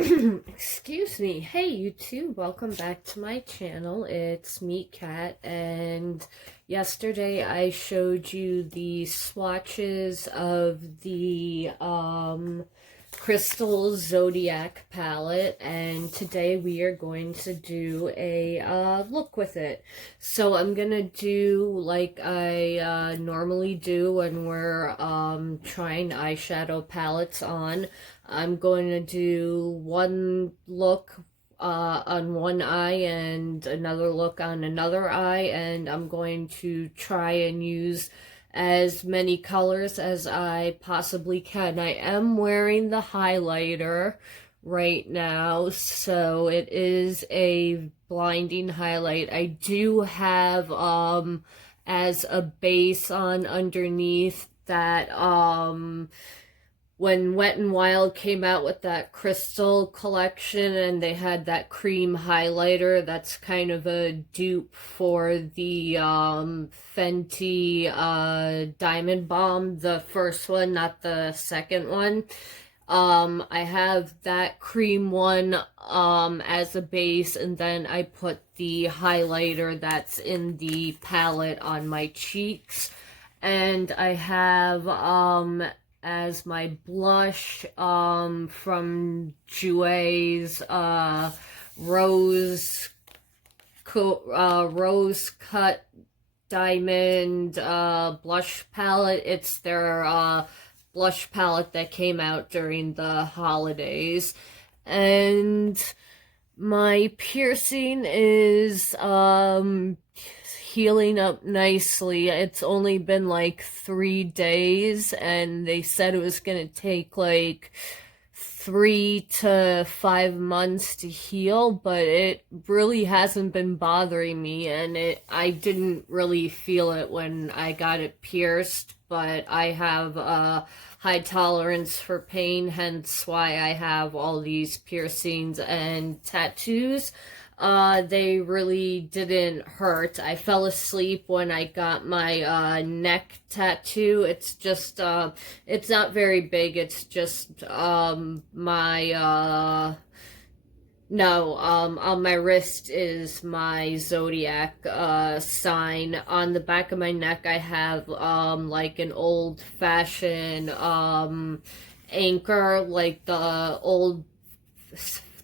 Excuse me. Hey, YouTube. Welcome back to my channel. It's Meat Cat, and yesterday I showed you the swatches of the Crystal Zodiac palette, and today we are going to do a look with it. So I'm gonna do like I normally do when we're trying eyeshadow palettes on. I'm going to do one look on one eye and another look on another eye, and I'm going to try and use as many colors as I possibly can. I am wearing the highlighter right now, so it is a blinding highlight. I do have as a base on underneath that when Wet n Wild came out with that crystal collection and they had that cream highlighter, that's kind of a dupe for the Fenty Diamond Bomb, the first one, not the second one. I have that cream one as a base, and then I put the highlighter that's in the palette on my cheeks. And I have as my blush from Jouer's rose cut diamond blush palette. It's their blush palette that came out during the holidays. And my piercing is healing up nicely. It's only been like 3 days, and they said it was gonna take like 3 to 5 months to heal, but it really hasn't been bothering me, and I didn't really feel it when I got it pierced, but I have a high tolerance for pain, hence why I have all these piercings and tattoos. They really didn't hurt. I fell asleep when I got my neck tattoo. It's just it's not very big. It's just my no, on my wrist is my Zodiac sign. On the back of my neck I have like an old-fashioned anchor, like the old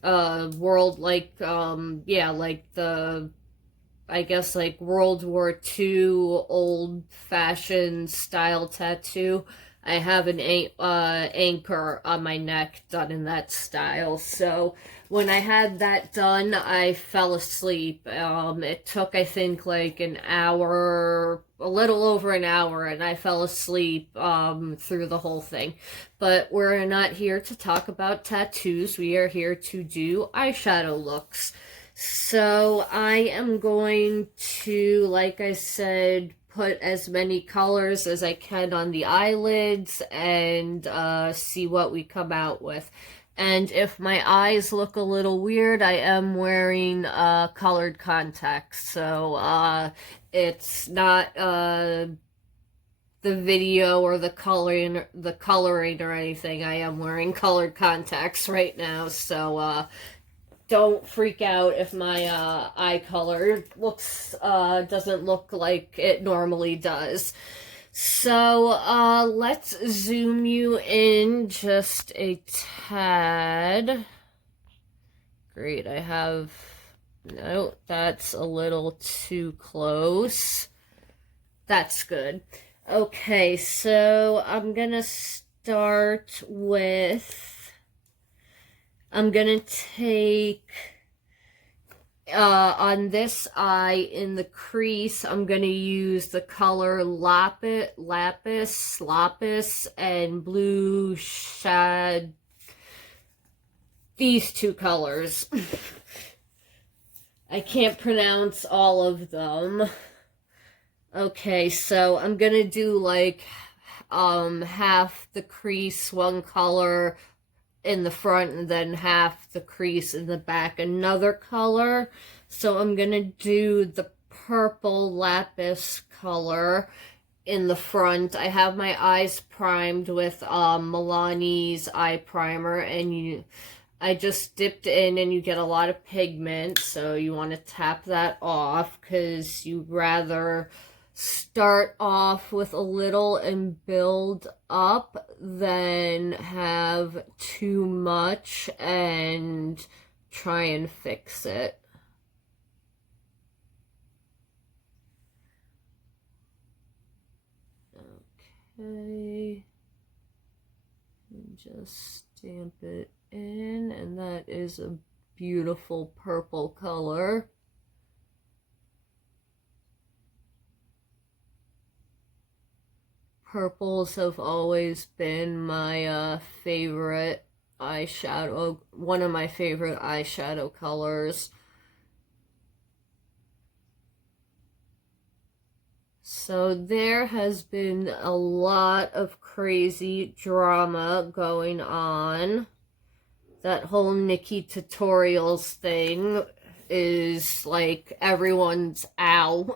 world, like yeah, like the, I guess, like World War II old-fashioned style tattoo. I have an anchor on my neck done in that style. So when I had that done, I fell asleep. It took, I think, like an hour, a little over an hour, and I fell asleep through the whole thing. But we're not here to talk about tattoos. We are here to do eyeshadow looks. So I am going to, like I said, put as many colors as I can on the eyelids and see what we come out with. And if my eyes look a little weird, I am wearing colored contacts, so it's not the video or the coloring or anything. I am wearing colored contacts right now, so don't freak out if my eye color doesn't look like it normally does. So let's zoom you in just a tad. Great, I have, no, that's a little too close. That's good. Okay, so I'm gonna start with, I'm gonna take, on this eye in the crease, I'm gonna use the color Lapis, and Blue Shad, these two colors. I can't pronounce all of them. Okay, so I'm gonna do like half the crease one color in the front, and then half the crease in the back another color. So I'm gonna do the purple lapis color in the front. I have my eyes primed with Milani's eye primer, and I just dipped in, and you get a lot of pigment, so you want to tap that off because you'd rather start off with a little and build up than have too much and try and fix it. Okay, and just stamp it in, and that is a beautiful purple color. Purples have always been my favorite eyeshadow, one of my favorite eyeshadow colors. So there has been a lot of crazy drama going on. That whole Nikki Tutorials thing is like everyone's ow.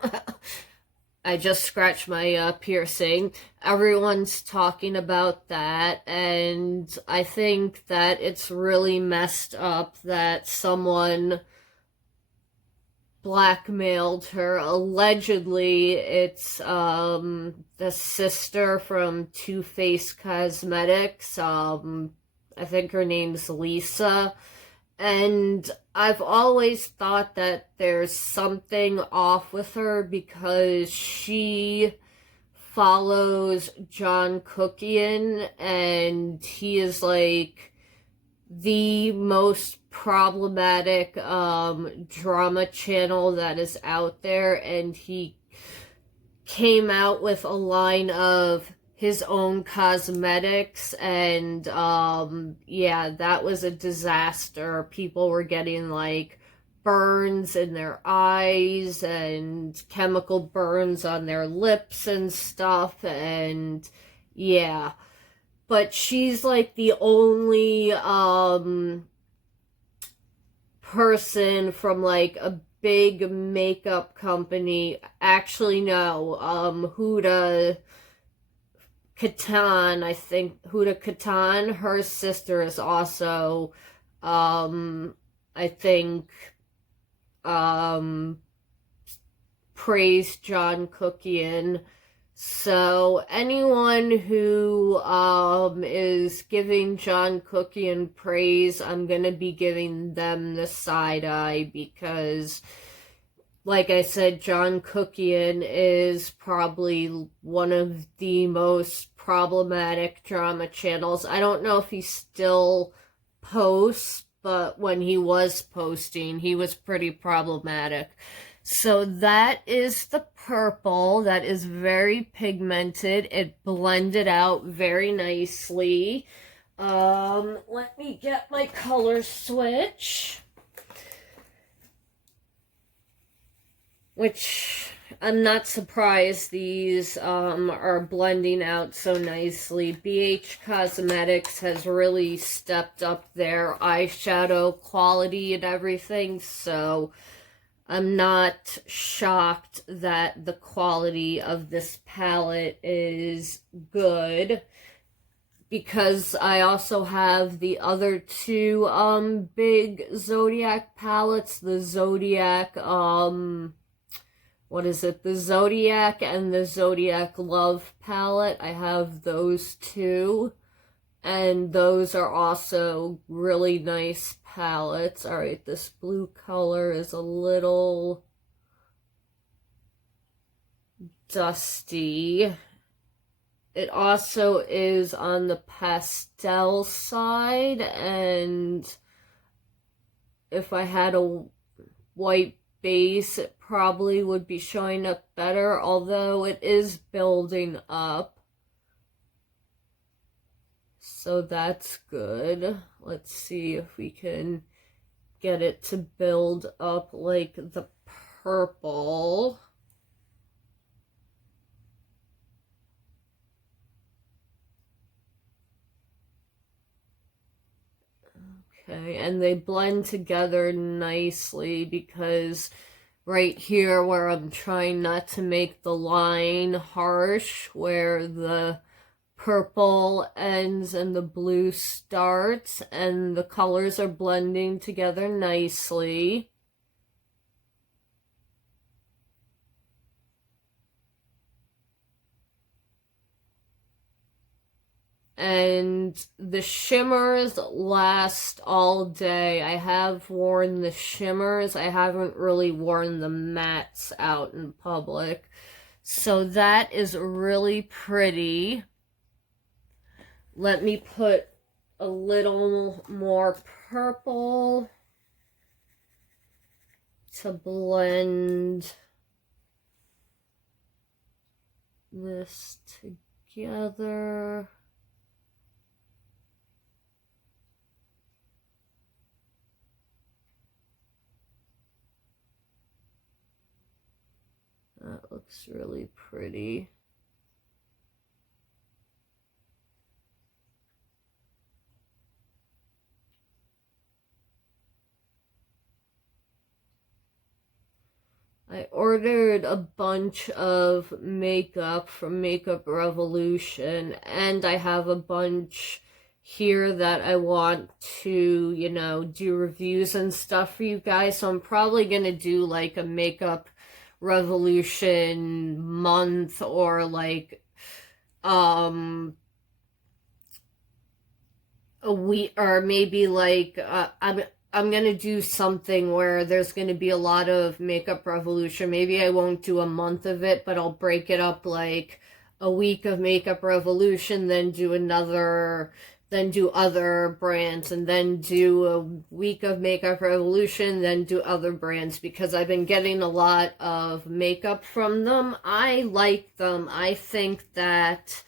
I just scratched my piercing. Everyone's talking about that, and I think that it's really messed up that someone blackmailed her. Allegedly, it's the sister from Too Faced Cosmetics. I think her name's Lisa. And I've always thought that there's something off with her because she follows John Cookian, and he is like the most problematic drama channel that is out there, and he came out with a line of his own cosmetics, and yeah, that was a disaster. People were getting like burns in their eyes and chemical burns on their lips and stuff, and yeah. But she's like the only person from like a big makeup company. Actually, no, Huda Katan, I think Huda Katan, her sister is also, I think, praised John Cookian. So anyone who is giving John Cookian praise, I'm gonna be giving them the side eye because, like I said, John Cookian is probably one of the most problematic drama channels. I don't know if he still posts, but when he was posting, he was pretty problematic. So that is the purple. That is very pigmented. It blended out very nicely. Let me get my color switch. Which I'm not surprised these are blending out so nicely. BH Cosmetics has really stepped up their eyeshadow quality and everything, so I'm not shocked that the quality of this palette is good, because I also have the other two big Zodiac palettes, the Zodiac what is it? The Zodiac and the Zodiac Love palette. I have those two, and those are also really nice palettes. All right, this blue color is a little dusty. It also is on the pastel side, and if I had a white base, it probably would be showing up better, although it is building up. So that's good. Let's see if we can get it to build up like the purple. Okay, and they blend together nicely because right here where I'm trying not to make the line harsh, where the purple ends and the blue starts, and the colors are blending together nicely. And the shimmers last all day. I have worn the shimmers. I haven't really worn the mattes out in public. So that is really pretty. Let me put a little more purple to blend this together. That looks really pretty. I ordered a bunch of makeup from Makeup Revolution, and I have a bunch here that I want to, you know, do reviews and stuff for you guys. So I'm probably gonna do like a Makeup Revolution month, or like a week, or maybe like I'm gonna do something where there's gonna be a lot of Makeup Revolution. Maybe I won't do a month of it, but I'll break it up like a week of Makeup Revolution, then do another, then do other brands, and then do a week of Makeup Revolution, then do other brands, because I've been getting a lot of makeup from them. I like them. I think that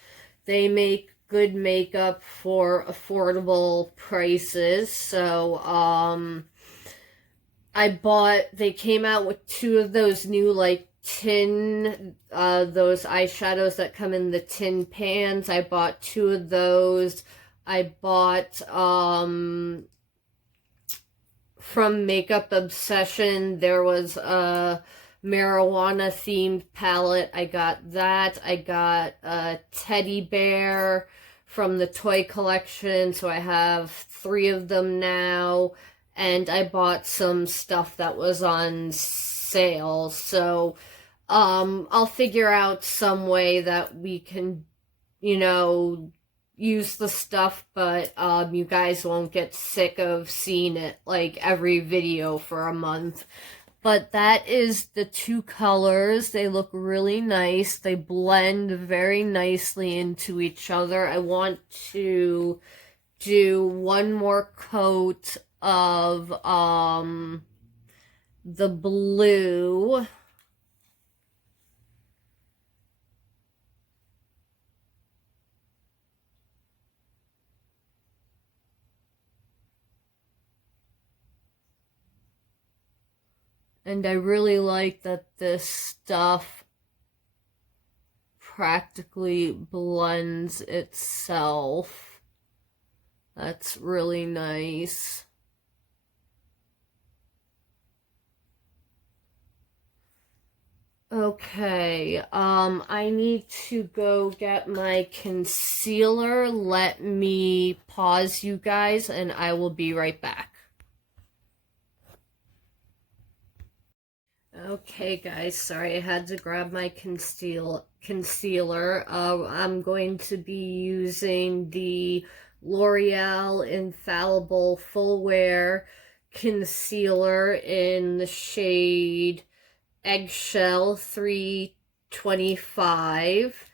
they make good makeup for affordable prices. So they came out with 2 of those new like tin, those eyeshadows that come in the tin pans. I bought 2 of those. I bought from Makeup Obsession, there was a marijuana themed palette. I got that. I got a teddy bear from the toy collection, so I have 3 of them now. And I bought some stuff that was on sale. So I'll figure out some way that we can, you know, use the stuff, but you guys won't get sick of seeing it like every video for a month. But that is the 2 colors. They look really nice. They blend very nicely into each other. I want to do one more coat of the blue. And I really like that this stuff practically blends itself. That's really nice. Okay, I need to go get my concealer. Let me pause you guys, and I will be right back. Okay, guys, sorry, I had to grab my concealer. I'm going to be using the L'Oreal Infallible Full Wear Concealer in the shade Eggshell 325.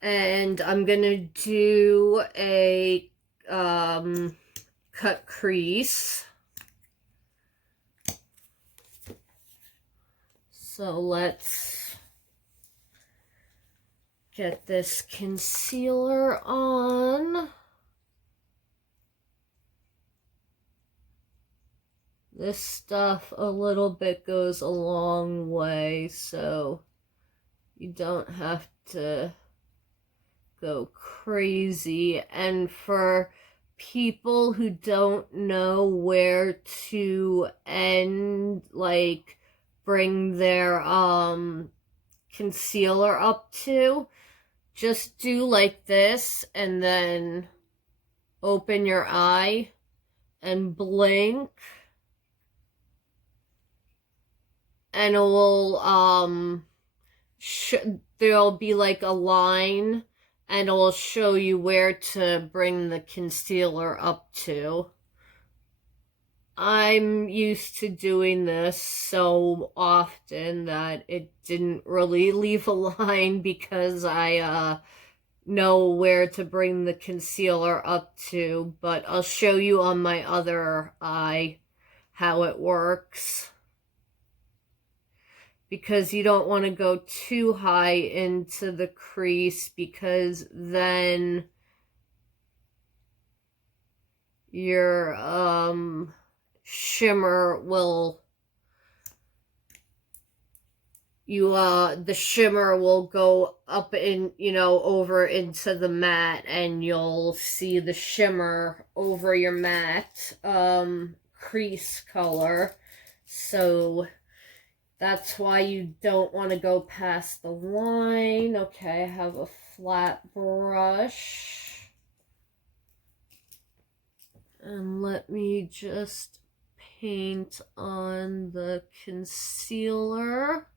And I'm gonna do a cut crease. So let's get this concealer on. This stuff a little bit goes a long way, so you don't have to go crazy. And for people who don't know where to end, like, bring their concealer up to, just do like this and then open your eye and blink, and it will there'll be like a line, and it'll show you where to bring the concealer up to. I'm used to doing this so often that it didn't really leave a line because I know where to bring the concealer up to, but I'll show you on my other eye how it works, because you don't want to go too high into the crease, because then your shimmer will the shimmer will go up in, over into the matte, and you'll see the shimmer over your matte crease color. So that's why you don't want to go past the line. Okay, I have a flat brush. And let me just paint on the concealer.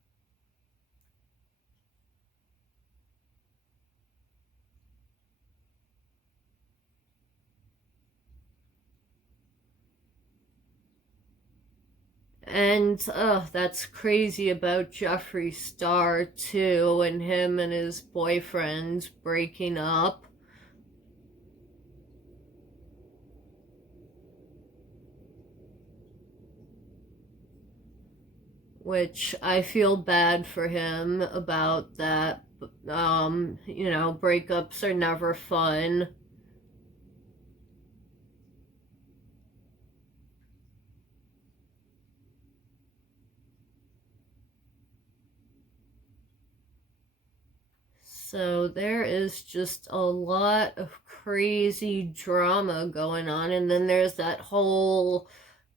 And that's crazy about Jeffree Star too, and him and his boyfriend breaking up. Which I feel bad for him about that. Breakups are never fun. So there is just a lot of crazy drama going on. And then there's that whole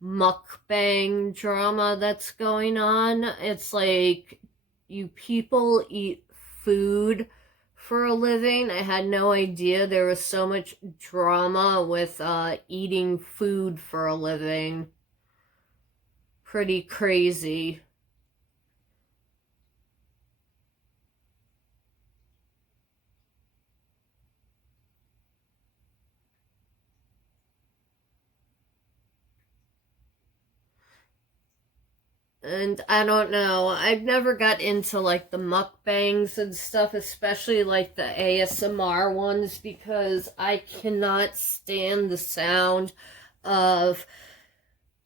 mukbang drama that's going on. It's like, you people eat food for a living. I had no idea there was so much drama with eating food for a living. Pretty crazy. And I don't know, I've never got into like the mukbangs and stuff, especially like the ASMR ones, because I cannot stand the sound of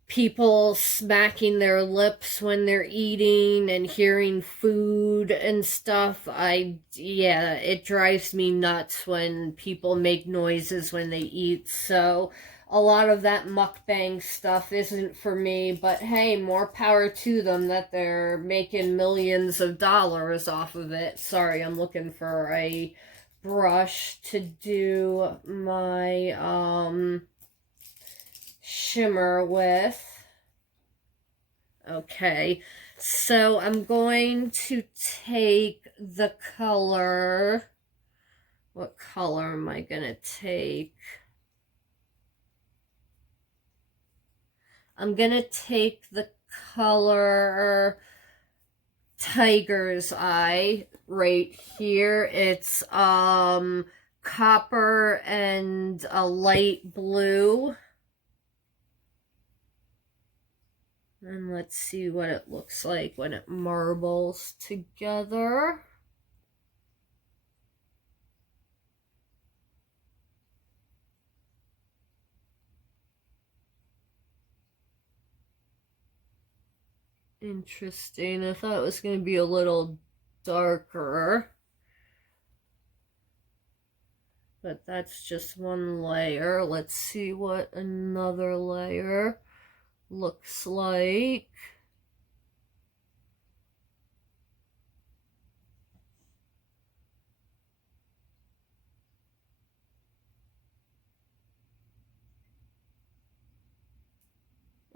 people smacking their lips when they're eating and hearing food and stuff. Yeah, it drives me nuts when people make noises when they eat. So a lot of that mukbang stuff isn't for me, but hey, more power to them that they're making millions of dollars off of it. Sorry, I'm looking for a brush to do my shimmer with. Okay, so I'm going to take the color. What color am I gonna take? I'm gonna take the color Tiger's Eye right here. It's copper and a light blue. And let's see what it looks like when it marbles together. Interesting. I thought it was going to be a little darker. But that's just one layer. Let's see what another layer looks like.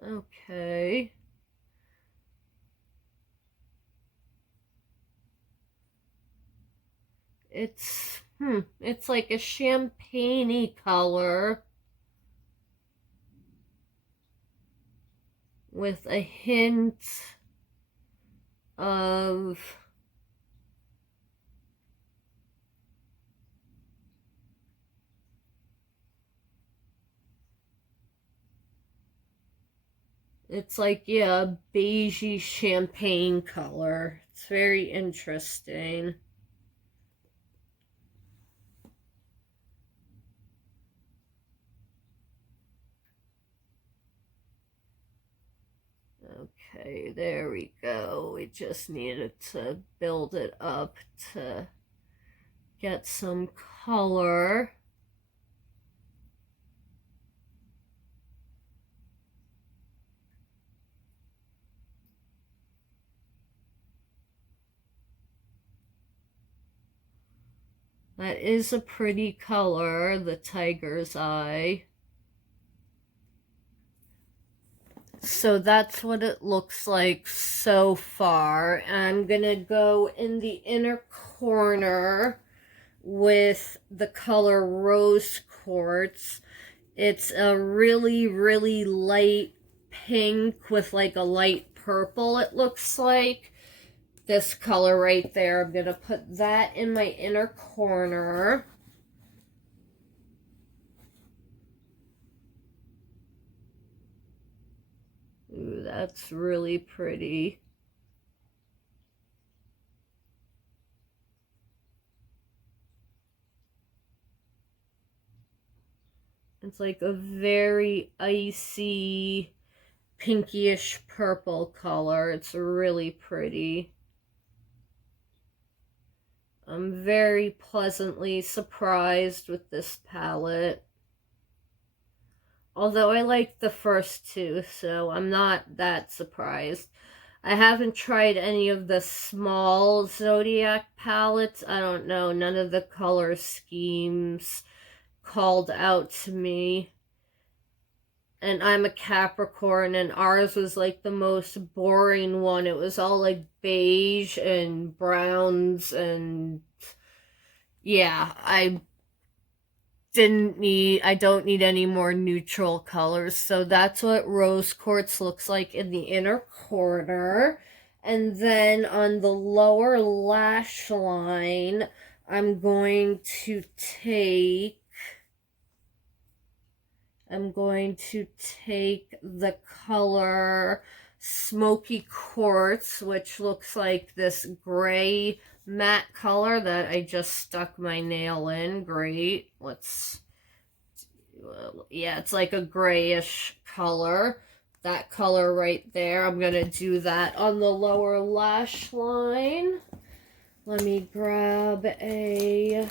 Okay. it's like a champagne-y color with a hint of it's like, yeah, a beigey champagne color. It's very interesting. Okay, there we go. We just needed to build it up to get some color. That is a pretty color, the tiger's eye. So that's what it looks like so far. I'm gonna go in the inner corner with the color Rose Quartz. It's a really, really light pink with like a light purple, it looks like. This color right there, I'm gonna put that in my inner corner. Ooh, that's really pretty. It's like a very icy, pinkyish purple color. It's really pretty. I'm very pleasantly surprised with this palette. Although I like the first two, so I'm not that surprised. I haven't tried any of the small Zodiac palettes. I don't know, none of the color schemes called out to me. And I'm a Capricorn, and ours was like the most boring one. It was all like beige and browns, and yeah, I don't need any more neutral colors. So that's what Rose Quartz looks like in the inner corner. And then on the lower lash line, I'm going to take the color Smoky Quartz, which looks like this gray matte color that I just stuck my nail in. Great. Yeah, it's like a grayish color. That color right there. I'm going to do that on the lower lash line. Let me grab a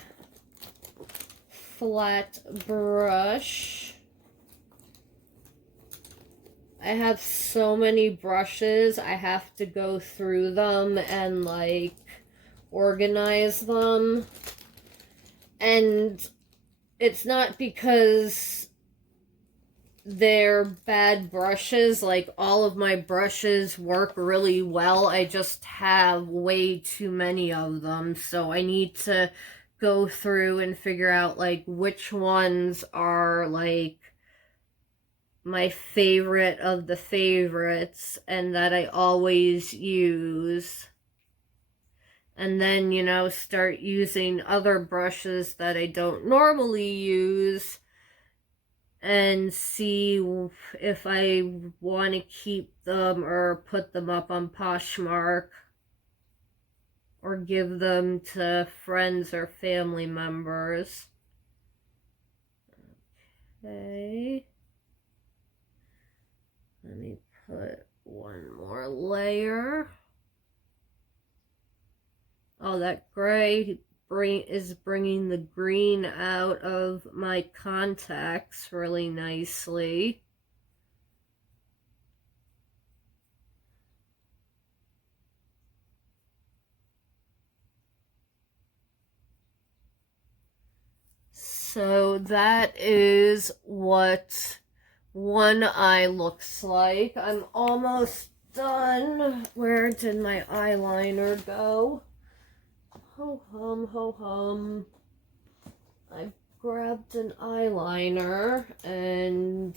flat brush. I have so many brushes, I have to go through them and like organize them. And it's not because they're bad brushes, like all of my brushes work really well. I just have way too many of them, so I need to go through and figure out like which ones are like my favorite of the favorites and that I always use. And then, you know, start using other brushes that I don't normally use and see if I want to keep them or put them up on Poshmark or give them to friends or family members. Okay. Let me put one more layer. Oh, that gray is bringing the green out of my contacts really nicely. So that is what one eye looks like. I'm almost done. Where did my eyeliner go? Ho hum, ho hum. I grabbed an eyeliner and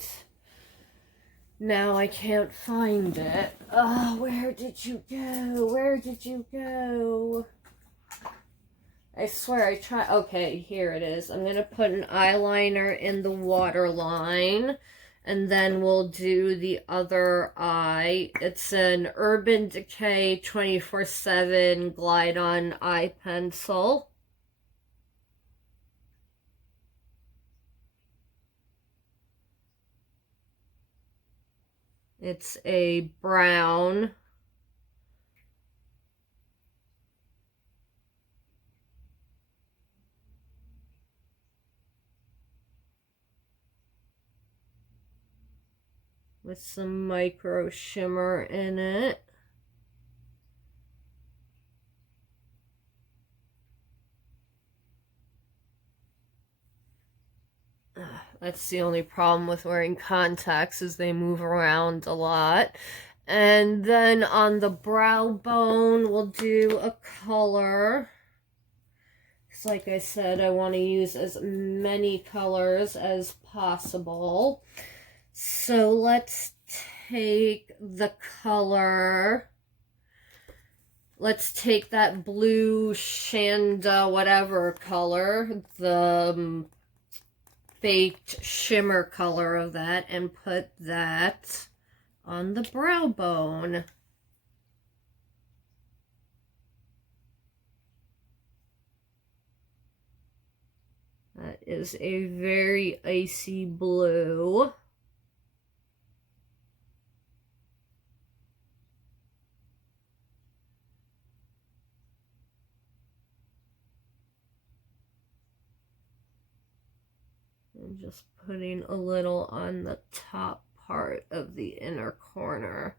now I can't find it. Oh, where did you go? Where did you go? I swear I tried. Okay, here it is. I'm going to put an eyeliner in the waterline. And then we'll do the other eye. It's an Urban Decay 24/7 Glide On Eye Pencil. It's a brown. With some micro shimmer in it. That's the only problem with wearing contacts, is they move around a lot. And then on the brow bone, we'll do a color. Because like I said, I want to use as many colors as possible. So let's take the color. Let's take that blue Shanda whatever color, the baked shimmer color of that, and put that on the brow bone. That is a very icy blue. I'm just putting a little on the top part of the inner corner.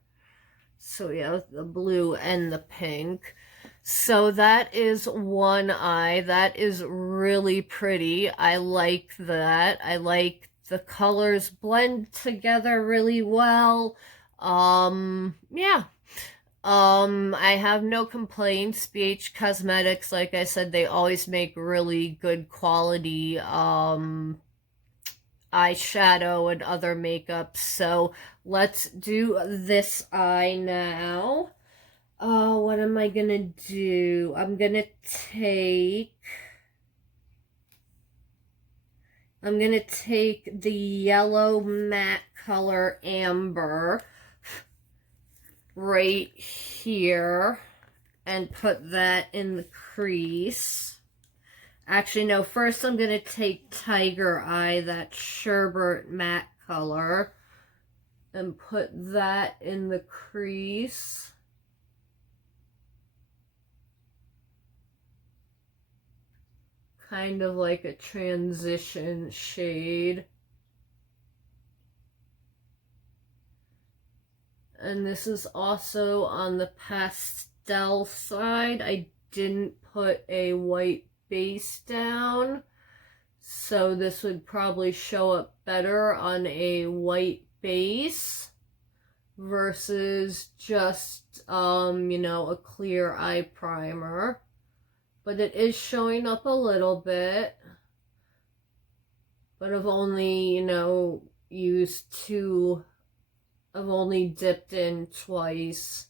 So yeah, the blue and the pink. So that is one eye. That is really pretty. I like that. I like the colors blend together really well. Yeah. I have no complaints. BH Cosmetics, like I said, they always make really good quality eyeshadow and other makeup. So let's do this eye now. What am I gonna do? I'm gonna take the yellow matte color Amber right here and put that in the crease. Actually, no, first I'm going to take Tiger Eye, that sherbet matte color, and put that in the crease. Kind of like a transition shade. And this is also on the pastel side. I didn't put a white base down, so this would probably show up better on a white base versus just you know, a clear eye primer. But it is showing up a little bit, but I've only, you know, I've only dipped in twice.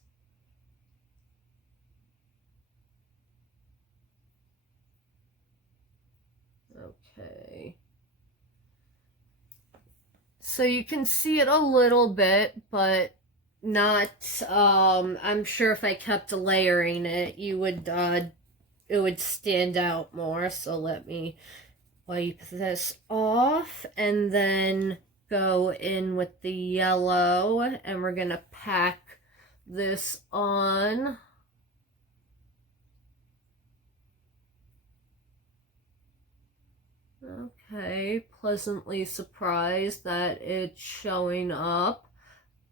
Okay. So you can see it a little bit, but not, I'm sure if I kept layering it, it would stand out more. So let me wipe this off and then go in with the yellow, and we're gonna pack this on. Okay, pleasantly surprised that it's showing up,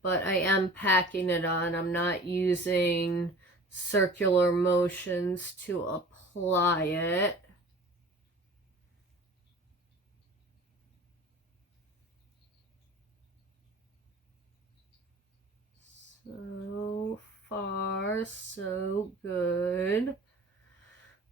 but I am packing it on. I'm not using circular motions to apply it. So far, so good.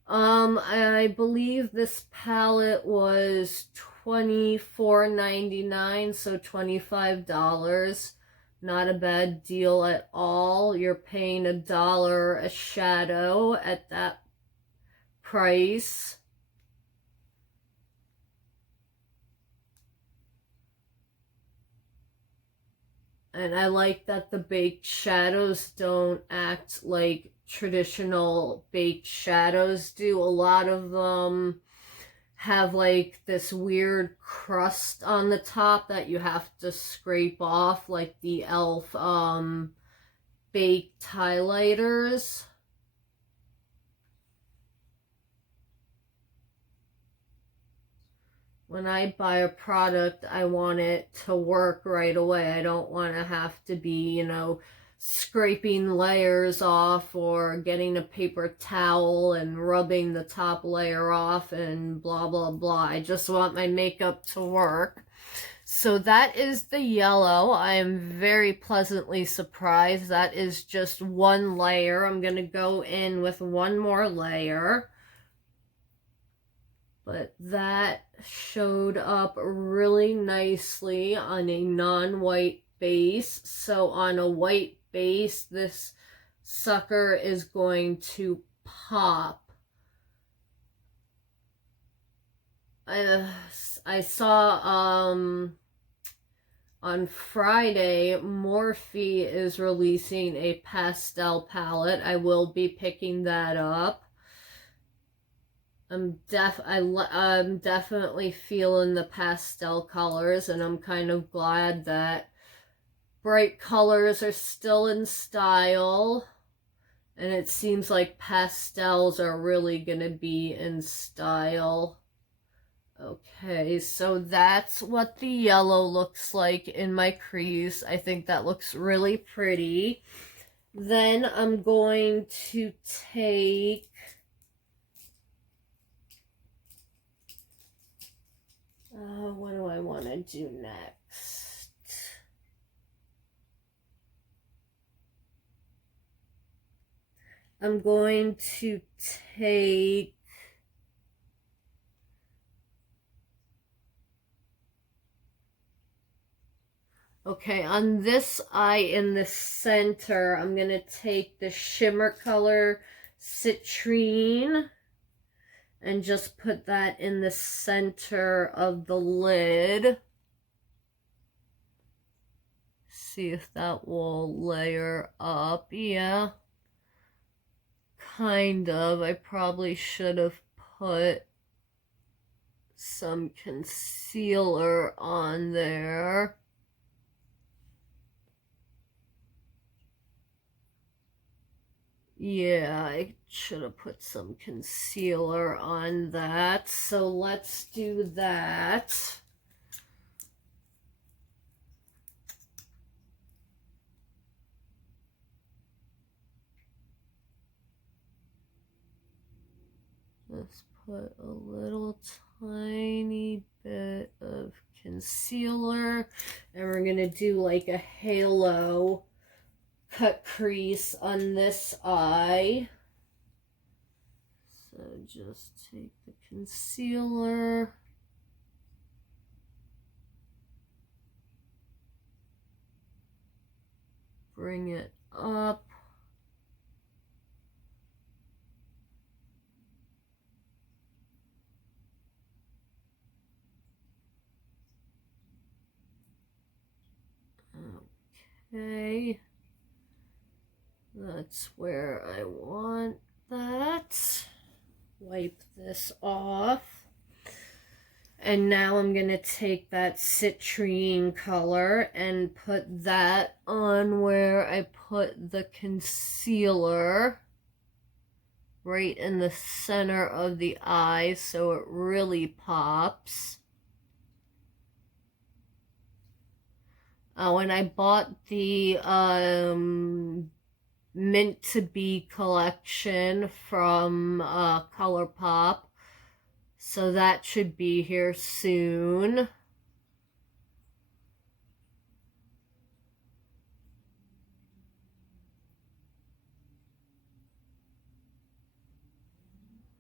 I believe this palette was $24.99, so $25. Not a bad deal at all. You're paying $1 a shadow at that price. And I like that the baked shadows don't act like traditional baked shadows do. A lot of them have like this weird crust on the top that you have to scrape off, like the e.l.f. Baked highlighters. When I buy a product, I want it to work right away. I don't want to have to be, scraping layers off or getting a paper towel and rubbing the top layer off and blah, blah, blah. I just want my makeup to work. So that is the yellow. I am very pleasantly surprised. That is just one layer. I'm going to go in with one more layer. But that showed up really nicely on a non-white base. So on a white base, this sucker is going to pop. I saw on Friday, Morphe is releasing a pastel palette. I will be picking that up. I'm definitely feeling the pastel colors, and I'm kind of glad that bright colors are still in style, and it seems like pastels are really gonna be in style. Okay, so that's what the yellow looks like in my crease. I think that looks really pretty. Then I'm going to take what do I want to do next? I'm going to take okay, on this eye in the center, I'm going to take the shimmer color Citrine and just put that in the center of the lid. See if that will layer up. Yeah, kind of. I probably should have put some concealer on there. Yeah, I should have put some concealer on that. So let's do that. Let's put a little tiny bit of concealer, and we're going to do like a halo cut crease on this eye. So just take the concealer, bring it up, okay. That's where I want that. Wipe this off. And now I'm going to take that citrine color and put that on where I put the concealer, right in the center of the eye, so it really pops. When I bought the Mint to Be collection from ColourPop, so that should be here soon.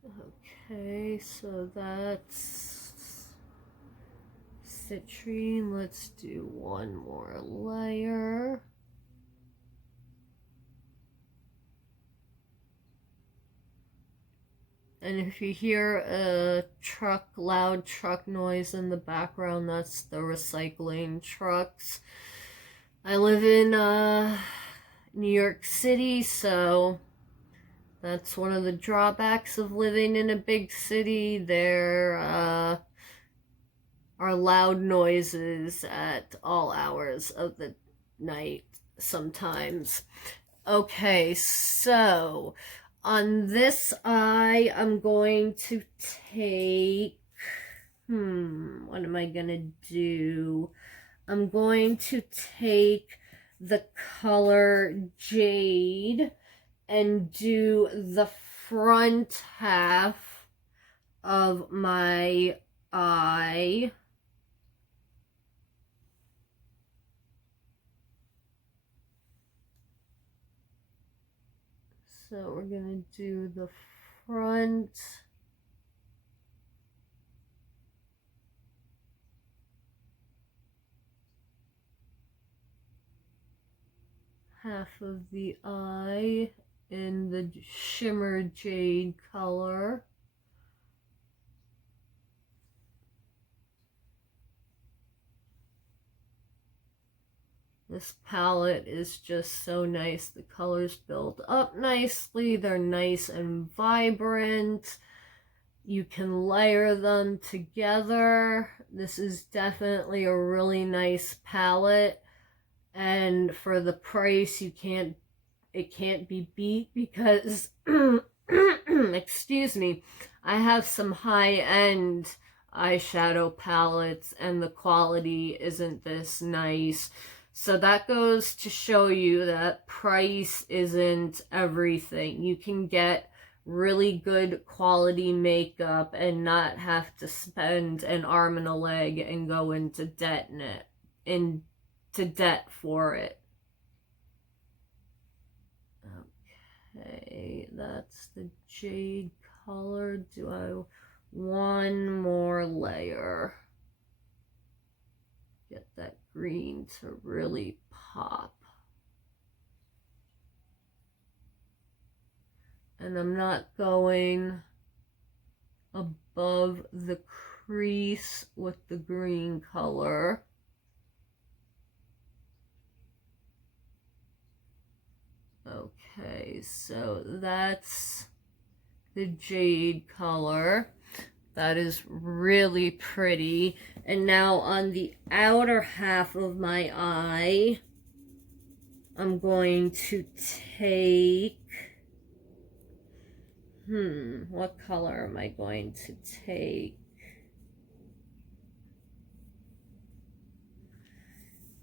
Okay, so that's citrine. Let's do one more layer. And if you hear a loud truck noise in the background, that's the recycling trucks. I live in New York City, so that's one of the drawbacks of living in a big city. There are loud noises at all hours of the night sometimes. Okay, so on this eye, I'm going to take, what am I gonna do? I'm going to take the color Jade and do the front half of my eye. So we're gonna do the front half of the eye in the shimmer jade color. This palette is just so nice. The colors build up nicely. They're nice and vibrant. You can layer them together. This is definitely a really nice palette. And for the price, it can't be beat because, excuse me, I have some high-end eyeshadow palettes and the quality isn't this nice. So that goes to show you that price isn't everything. You can get really good quality makeup and not have to spend an arm and a leg and go into debt for it. Okay, that's the jade color. Do I one more layer? Get that green to really pop. And I'm not going above the crease with the green color. Okay, so that's the jade color. That is really pretty. And now on the outer half of my eye, I'm going to take, what color am I going to take?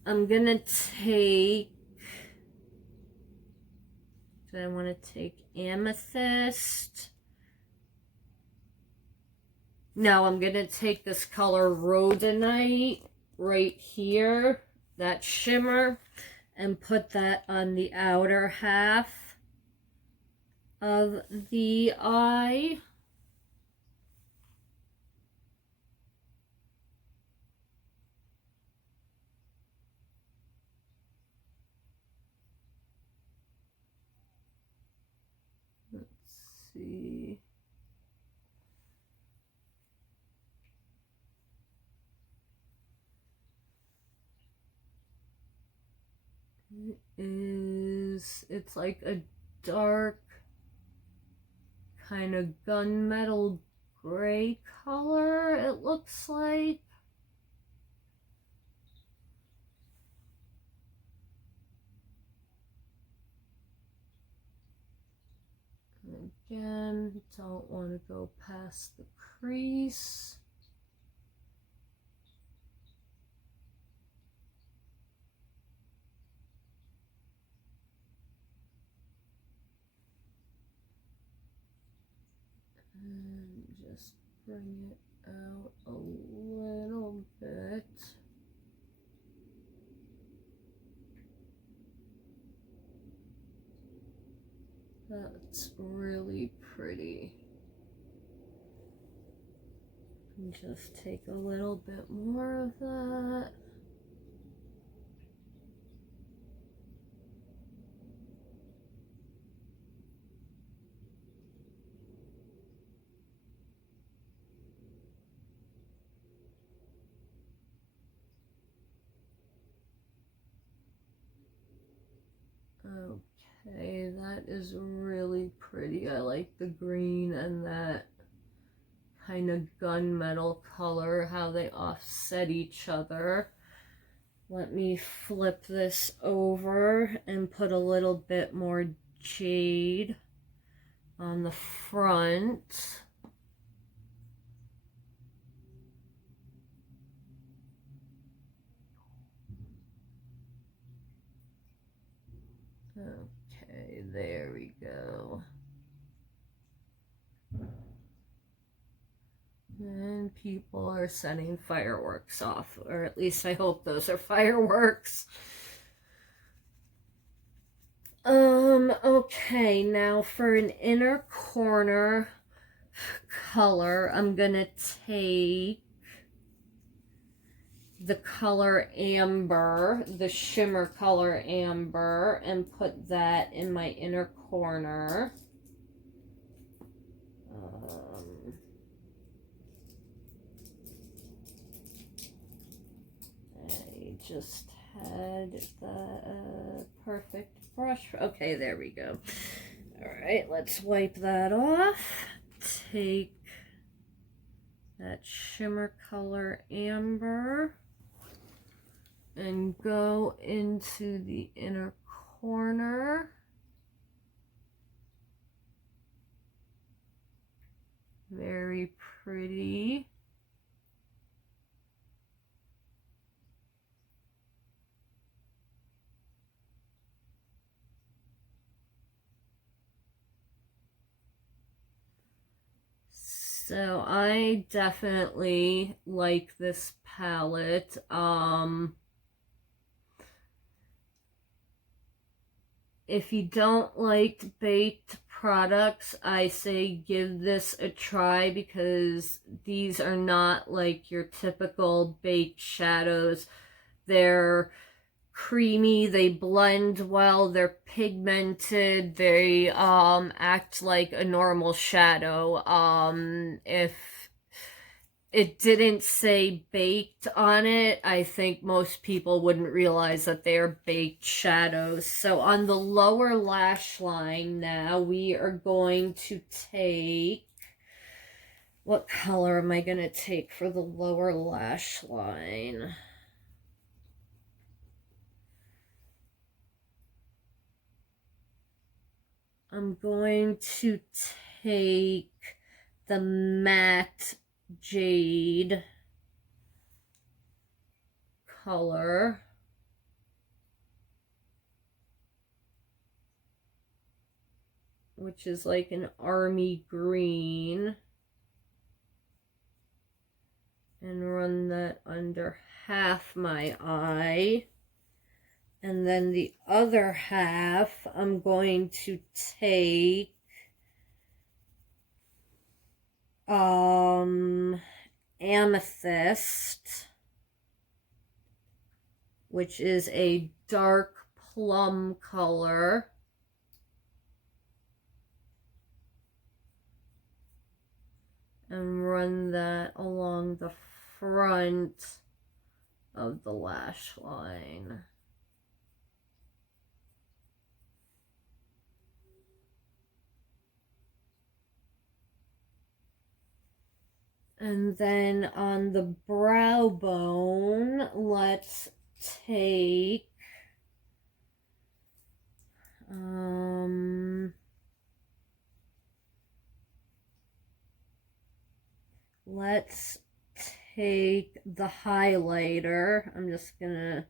I'm gonna take, do I want to take amethyst? No, I'm going to take this color rhodonite right here, that shimmer, and put that on the outer half of the eye. Let's see. It's like a dark kind of gunmetal gray color, it looks like. Again, don't want to go past the crease. And just bring it out a little bit. That's really pretty. Just take a little bit more of that. Okay, that is really pretty. I like the green and that kind of gunmetal color, how they offset each other. Let me flip this over and put a little bit more jade on the front. Okay, there we go. And people are setting fireworks off, or at least I hope those are fireworks. Okay, now for an inner corner color, I'm gonna take the color amber, the shimmer color amber, and put that in my inner corner. I just had the perfect brush. Okay, there we go. All right, let's wipe that off. Take that shimmer color amber and go into the inner corner. Very pretty. So I definitely like this palette. If you don't like baked products, I say give this a try, because these are not like your typical baked shadows. They're creamy, they blend well, they're pigmented, they act like a normal shadow. If it didn't say baked on it, I think most people wouldn't realize that they're baked shadows. So on the lower lash line now, we are going to take, what color am I going to take for the lower lash line? I'm going to take the matte jade color. Which is like an army green. And run that under half my eye. And then the other half, I'm going to take amethyst, which is a dark plum color. And run that along the front of the lash line. And then on the brow bone, let's take let's take the highlighter. I'm just gonna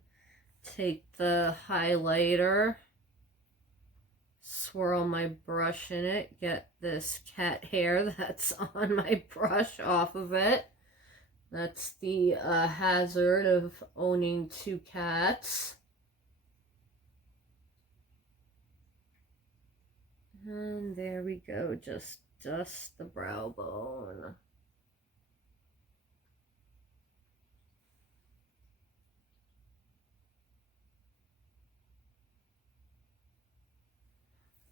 take the highlighter, swirl my brush in it, get this cat hair that's on my brush off of it. That's the hazard of owning two cats. And there we go, just dust the brow bone.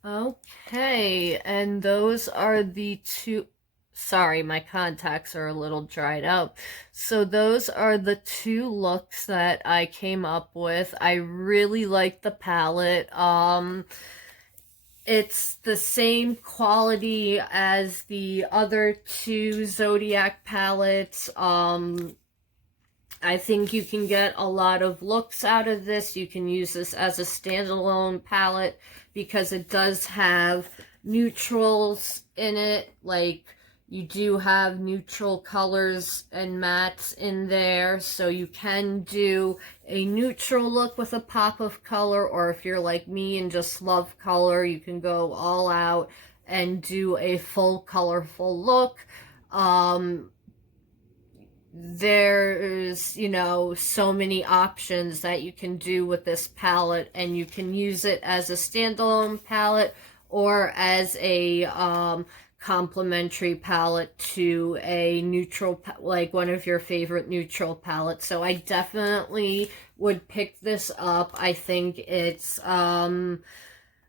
Okay, and those are the two. Sorry, my contacts are a little dried up. So those are the two looks that I came up with. I really like the palette. It's the same quality as the other two Zodiac palettes. I think you can get a lot of looks out of this. You can use this as a standalone palette because it does have neutrals in it. Like, you do have neutral colors and mattes in there, so you can do a neutral look with a pop of color, or if you're like me and just love color, you can go all out and do a full colorful look. There's, so many options that you can do with this palette, and you can use it as a standalone palette or as a complementary palette to a neutral, like one of your favorite neutral palettes. So I definitely would pick this up. I think it's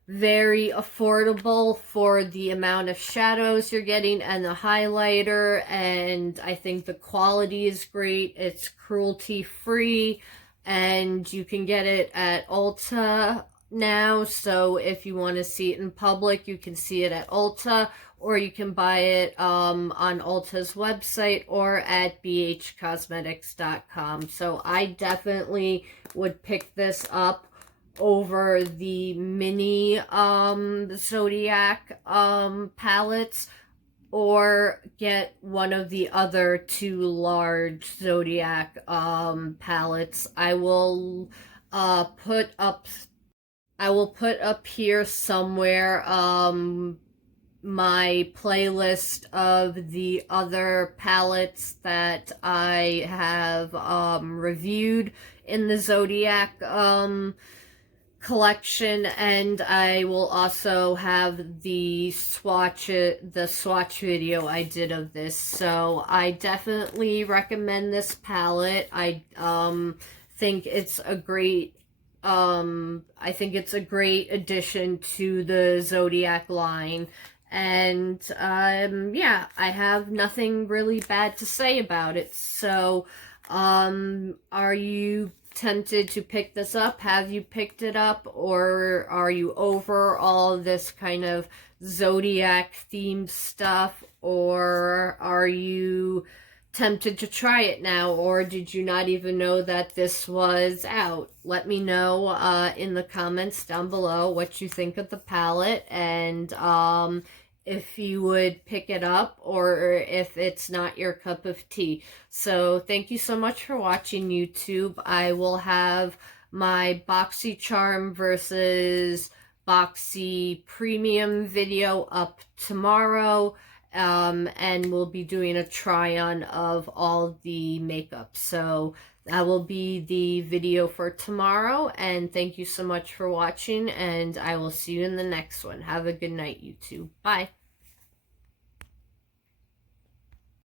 very affordable for the amount of shadows you're getting and the highlighter, and I think the quality is great. It's cruelty free, and you can get it at Ulta now, so if you want to see it in public, you can see it at Ulta, or you can buy it on Ulta's website or at bhcosmetics.com. So I definitely would pick this up over the mini Zodiac palettes, or get one of the other two large Zodiac palettes. I will put up here somewhere my playlist of the other palettes that I have reviewed in the Zodiac collection, and I will also have the swatch video I did of this. So I definitely recommend this palette. I think it's a great addition to the Zodiac line. And yeah, I have nothing really bad to say about it. So are you tempted to pick this up? Have you picked it up, or are you over all this kind of Zodiac themed stuff, or are you tempted to try it now, or did you not even know that this was out? Let me know in the comments down below what you think of the palette, and if you would pick it up, or if it's not your cup of tea. So thank you so much for watching, YouTube. I will have my BoxyCharm versus Boxy Premium video up tomorrow, and we'll be doing a try-on of all the makeup. So that will be the video for tomorrow, and thank you so much for watching, and I will see you in the next one. Have a good night, YouTube. Bye.